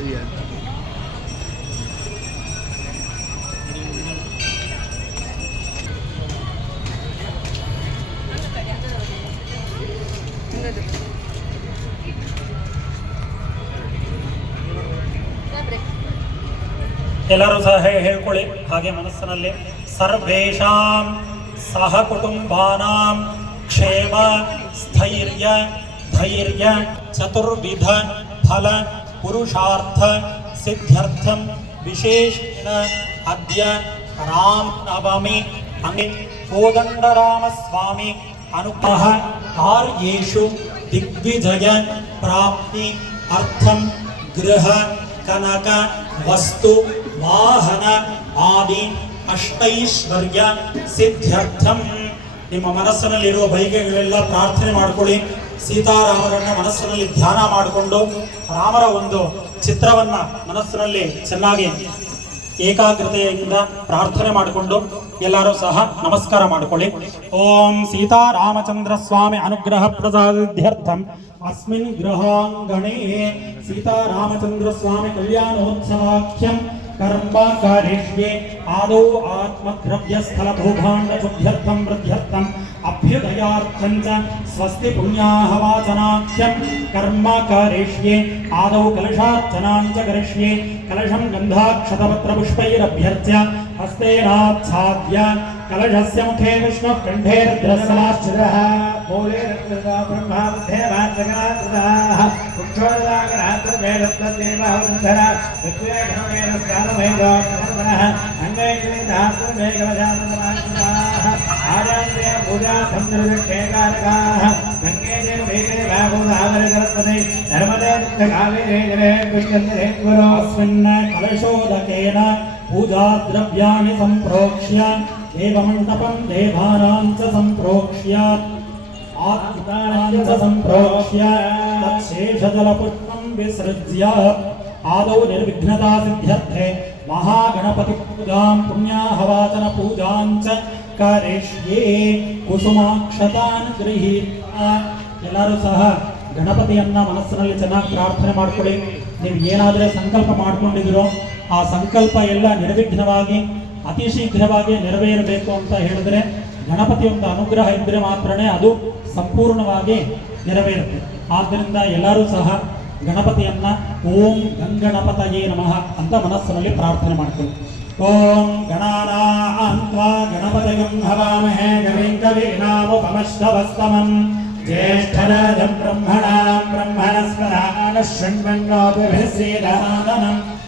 Ayan. ಎಲ್ಲರೂ ಸಹ ಹೇಳ್ಕೊಳ್ಳಿ. ಹಾಗೆ ಮನಸ್ಸಿನಲ್ಲಿ ಸರ್ವೇಷಾಂ ಸಹ ಕುಟುಂಬಾನಾಂ ಕ್ಷೇಮ ಸ್ಥೈರ್ಯ ಧೈರ್ಯ ಚತುರ್ವಿಧ ಫಲ ಪುರುಷಾರ್ಥ ಸಿದ್ಧಾರ್ಥಂ ವಿಶೇಷೇಣ ಅದ್ಯ ರಾಮ್ ನವಮಿ ಅಂಗೆ ಕೋದಂಡರಾಮ ಸ್ವಾಮಿ ಅನುಗ್ರಹ ಕಾರ್ಯೇಷು ದಿಗ್ವಿಜಯ ಪ್ರಾಪ್ತಿ ಅರ್ಥಂ ಗೃಹ ಕನಕ ವಸ್ತು ವಾಹನ ಆದಿ ಅಷ್ಟೈಶ್ವರ್ಯ ಸಿದ್ಧ್ಯರ್ಥಂ ನಿಮ್ಮ ಮನಸ್ಸಿನಲ್ಲಿರುವ ಬೈಕೆಗಳೆಲ್ಲ ಪ್ರಾರ್ಥನೆ ಮಾಡಿಕೊಳ್ಳಿ. ಸೀತಾರಾಮರನ್ನ ಮನಸ್ಸಿನಲ್ಲಿ ಧ್ಯಾನ ಮಾಡಿಕೊಂಡು ರಾಮರ ಒಂದು ಚಿತ್ರವನ್ನ ಮನಸ್ಸಿನಲ್ಲಿ ಚೆನ್ನಾಗಿ ಏಕಾಗ್ರತೆಯಿಂದ ಪ್ರಾರ್ಥನೆ ಮಾಡಿಕೊಂಡು ಎಲ್ಲರೂ ಸಹ ನಮಸ್ಕಾರ ಮಾಡಿಕೊಳ್ಳಿ. ಓಂ ಸೀತಾರಾಮಚಂದ್ರ ಸ್ವಾಮಿ ಅನುಗ್ರಹ ಪ್ರಸಾದ್ಯರ್ಥಂ ಅಸ್ಮಿನ್ ಗೃಹಾಂಗಣೇ ಸೀತಾರಾಮಚಂದ್ರ ಸ್ವಾಮಿ ಕಲ್ಯಾಣೋತ್ಸವಾಖ್ಯಂ. कर्माकारेष्वे आदौ आत्मद्रव्यस्थलभूभाण्डशुद्ध्यर्थं वृद्ध्यर्थम् अभ्युदयार्थं च स्वस्ति पुण्याः वाचनाख्यं कर्माकारेष्ये आदौ कलशार्चनां च करिष्ये कलशं गन्धाक्षतपत्रपुष्पैरभ्यर्च्य हस्तेनाच्छाद्य कलशस्य मुखे विष्णु कंठे रुद्रसलाश्चरः बोले रक्तदा ब्रह्मा बुद्धे भाजगणाकृतः कुक्षोदरागणान्तर्वेदत्तदेवावृन्धरा ऋत्वेघमेन स्थानमेधोः अङ्गैकवेदान्तर्वेगवशान्तमाश्रिताः आजान्ते पूजा सन्दृशेकारकाः गङ्गे देवे भागोदावरकरत्पदे नर्मदे काले जय जय पुष्यन्ते गुरोऽस्मिन् कलशोदकेन पूजाद्रव्याणि सम्प्रोक्ष्य देवमण्डपं देवानां च सम्प्रोक्ष्य आत्मानां च सम्प्रोक्ष्य तत्शेषजलपुष्पं विसृज्य आदौ निर्विघ्नता सिद्ध्यर्थे महागणपतिपूजां पुण्याहवाचनपूजां च करिष्ये ಕುಸುಮಾಕ್ಷತಾನ್ ಗೃಹೀತ ಎಲ್ಲರೂ ಸಹ ಗಣಪತಿಯನ್ನ ಮನಸ್ಸಿನಲ್ಲಿ ಚೆನ್ನಾಗಿ ಪ್ರಾರ್ಥನೆ ಮಾಡ್ಕೊಳ್ಳಿ. ನೀವು ಏನಾದರೆ ಸಂಕಲ್ಪ ಮಾಡ್ಕೊಂಡಿದ್ದೀರೋ ಆ ಸಂಕಲ್ಪ ಎಲ್ಲ ನಿರ್ವಿಘ್ನವಾಗಿ, ಅತಿ ಶೀಘ್ರವಾಗಿ ನೆರವೇರಬೇಕು ಅಂತ ಹೇಳಿದ್ರೆ ಗಣಪತಿ ಒಂದು ಅನುಗ್ರಹ ಇದ್ದರೆ ಮಾತ್ರನೇ ಅದು ಸಂಪೂರ್ಣವಾಗಿ ನೆರವೇರುತ್ತೆ. ಆದ್ದರಿಂದ ಎಲ್ಲರೂ ಸಹ ಗಣಪತಿಯನ್ನ ಓಂ ಗಂಗಣಪತಯೇ ನಮಃ ಅಂತ ಮನಸ್ಸಿನಲ್ಲಿ ಪ್ರಾರ್ಥನೆ ಮಾಡ್ಕೊಳ್ಳಿ. ಓಂ ಗಣಾನಾಂತ್ವಾ ಗಣಪತಿಗಂ ಹವಾಮಹೇ ಕವಿಂ ನಾಮ ಜ್ಯೇಷ್ಠರಾಜಂ ಬ್ರಹ್ಮಣಾಂ शृण्वन्नोपभिर्सेदहानम्